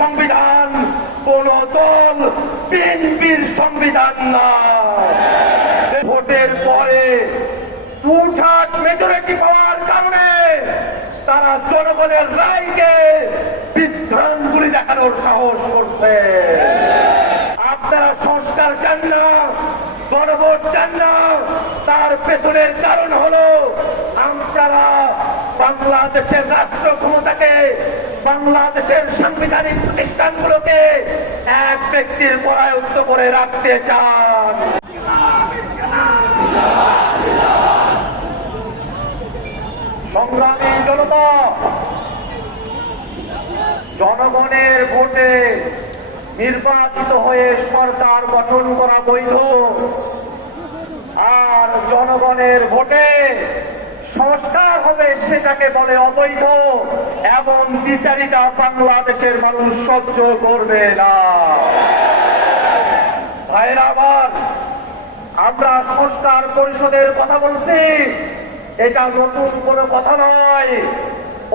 সংবিধান কোন দল বিএনপির সংবিধান না। ভোটের পরে টুঠাট মেজরিটি পাওয়ার কারণে তারা জনগণের রায়কে বিভ্রান্তি দেখানোর সাহস করছে। আপনারা সংস্কার চান না, গণভোট চান না, তার পেছনের কারণ হলো আপনারা বাংলাদেশের রাষ্ট্র ক্ষমতাকে, বাংলাদেশের সাংবিধানিক প্রতিষ্ঠানগুলোকে এক ব্যক্তির পরায়ত্ত করে রাখতে চান। সংগ্রামী জনতা, জনগণের ভোটে নির্বাচিত হয়ে সরকার গঠন করা বৈধ, আর জনগণের ভোটে সংস্কার হবে সেটাকে বলে অবৈধ, এবং বিচারিতা বাংলাদেশের মানুষ সহ্য করবে না। ভাইরা আমার, আমরা সংস্কার পরিষদের কথা বলছি, এটা নতুন কোনো কথা নয়।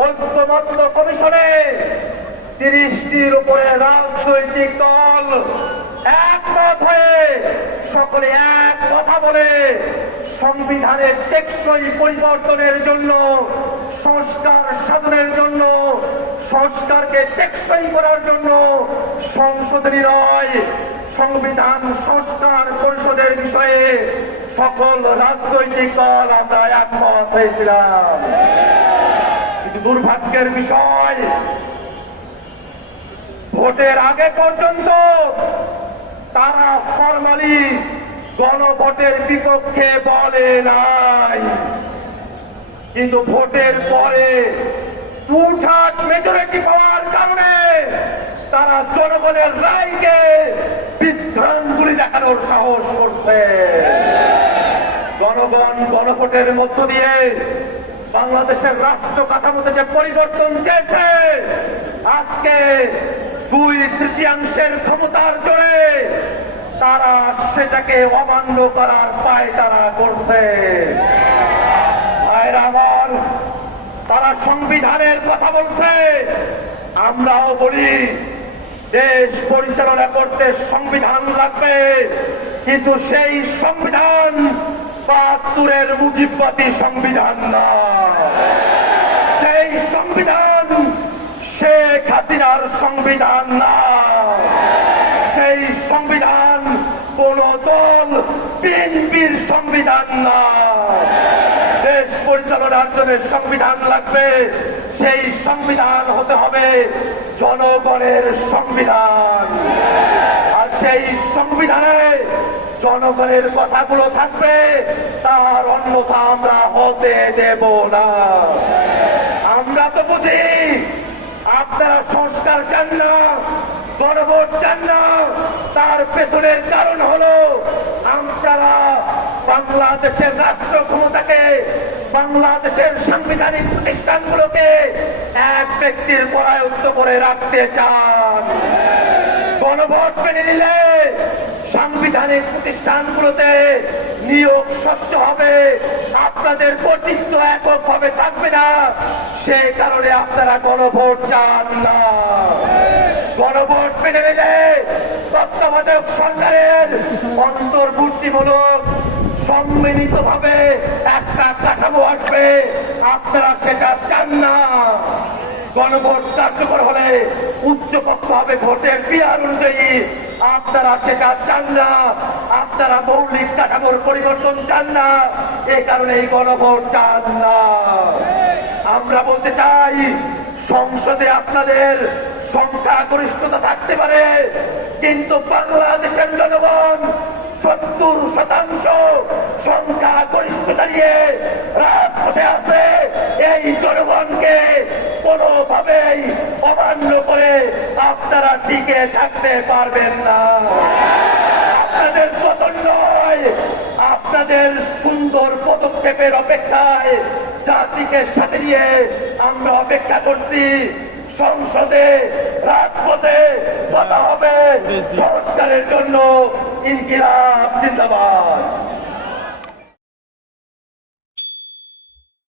ঐক্যমত্য কমিশনে 30টির উপরে রাজনৈতিক দল একমত হয়ে সকলে এক কথা বলে সংবিধানের টেকসই পরিবর্তনের জন্য, সংস্কার সাধনের জন্য, সংস্কারকে টেকসই করার জন্য সংশোধনী নয়, সংবিধান সংস্কার পরিষদের বিষয়ে সকল রাজনৈতিক দল আমরা একমত হয়েছিলাম। কিন্তু দুর্ভাগ্যের বিষয়, ভোটের আগে পর্যন্ত তারা ফরমালি গণভোটের বিপক্ষে বলে নাই, কিন্তু ভোটের পরে টুঠাট মেজরিটি পাওয়ার কারণে তারা জনগণের রায়কে বিভ্রান্তি দেখানোর সাহস করছে। জনগণ গণভোটের মধ্য দিয়ে বাংলাদেশের রাষ্ট্র কাঠামোতে যে পরিবর্তন চেয়েছে, আজকে 2/3 ক্ষমতার জোরে তারা সেটাকে অমান্য করার পায়তারা করছে। ভাইরা আমার, তারা সংবিধানের কথা বলছে, আমরাও বলি দেশ পরিচালনা করতে সংবিধান লাগবে, কিন্তু সেই সংবিধান ৭২-এর মুজিববাদী সংবিধান না। সেই সংবিধান শেখ হাসিনার সংবিধান না। সেই সংবিধান কোন দল বিএনপির সংবিধান না। দেশ পরিচালনার জন্য সংবিধান লাগবে, সেই সংবিধান হতে হবে জনগণের সংবিধান, আর সেই সংবিধানে জনগণের কথাগুলো থাকবে, তার অন্যথা আমরা হতে দেব না। আমরা তো বুঝি আপনারা সংস্কার চান না, গণভোট চান না, তার পেছনের কারণ হলো আপনারা বাংলাদেশের রাষ্ট্র ক্ষমতাকে, বাংলাদেশের সাংবিধানিক প্রতিষ্ঠানগুলোকে এক ব্যক্তির পরায়ত্ত করে রাখতে চান। গণভোট মেনে নিলে সাংবিধানিক প্রতিষ্ঠানগুলোতে নিয়োগ স্বচ্ছ হবে, আপনাদের কর্তৃত্ব এককভাবে থাকবে না, সে কারণে আপনারা গণভোট চান না। গণভোট মেনে নিলে তত্ত্বাবধায়ক সরকারের অন্তর্বর্তীমূলক সম্মিলিতভাবে একটা কাঠামো আসবে, আপনারা সেটা চান না। গণভোট কার্যকর হলে উচ্চপক্ষ হবে ভোটের বিহার অনুযায়ী, আপনারা সেটা চান না। আপনারা মৌলিক কাঠামোর পরিবর্তন চান না, এ কারণে এই গণভোট চান না। আমরা বলতে চাই, সংসদে আপনাদের সংখ্যাগরিষ্ঠতা থাকতে পারে, কিন্তু বাংলাদেশের জনগণ 70% সংখ্যাগরিষ্ঠতা নিয়ে রাজপথে আছে। এই জনগণকে কোনোভাবেই অমান্য করে আপনারা টিকে থাকতে পারবেন না। আপনাদের পতন নয়, আপনাদের সুন্দর পদক্ষেপের অপেক্ষায় জাতিকে সাথে নিয়ে আমরা অপেক্ষা করছি। সংসদে রাজপথে কথা হবে সংস্কারের জন্য। ইনকিলাব জিন্দাবাদ।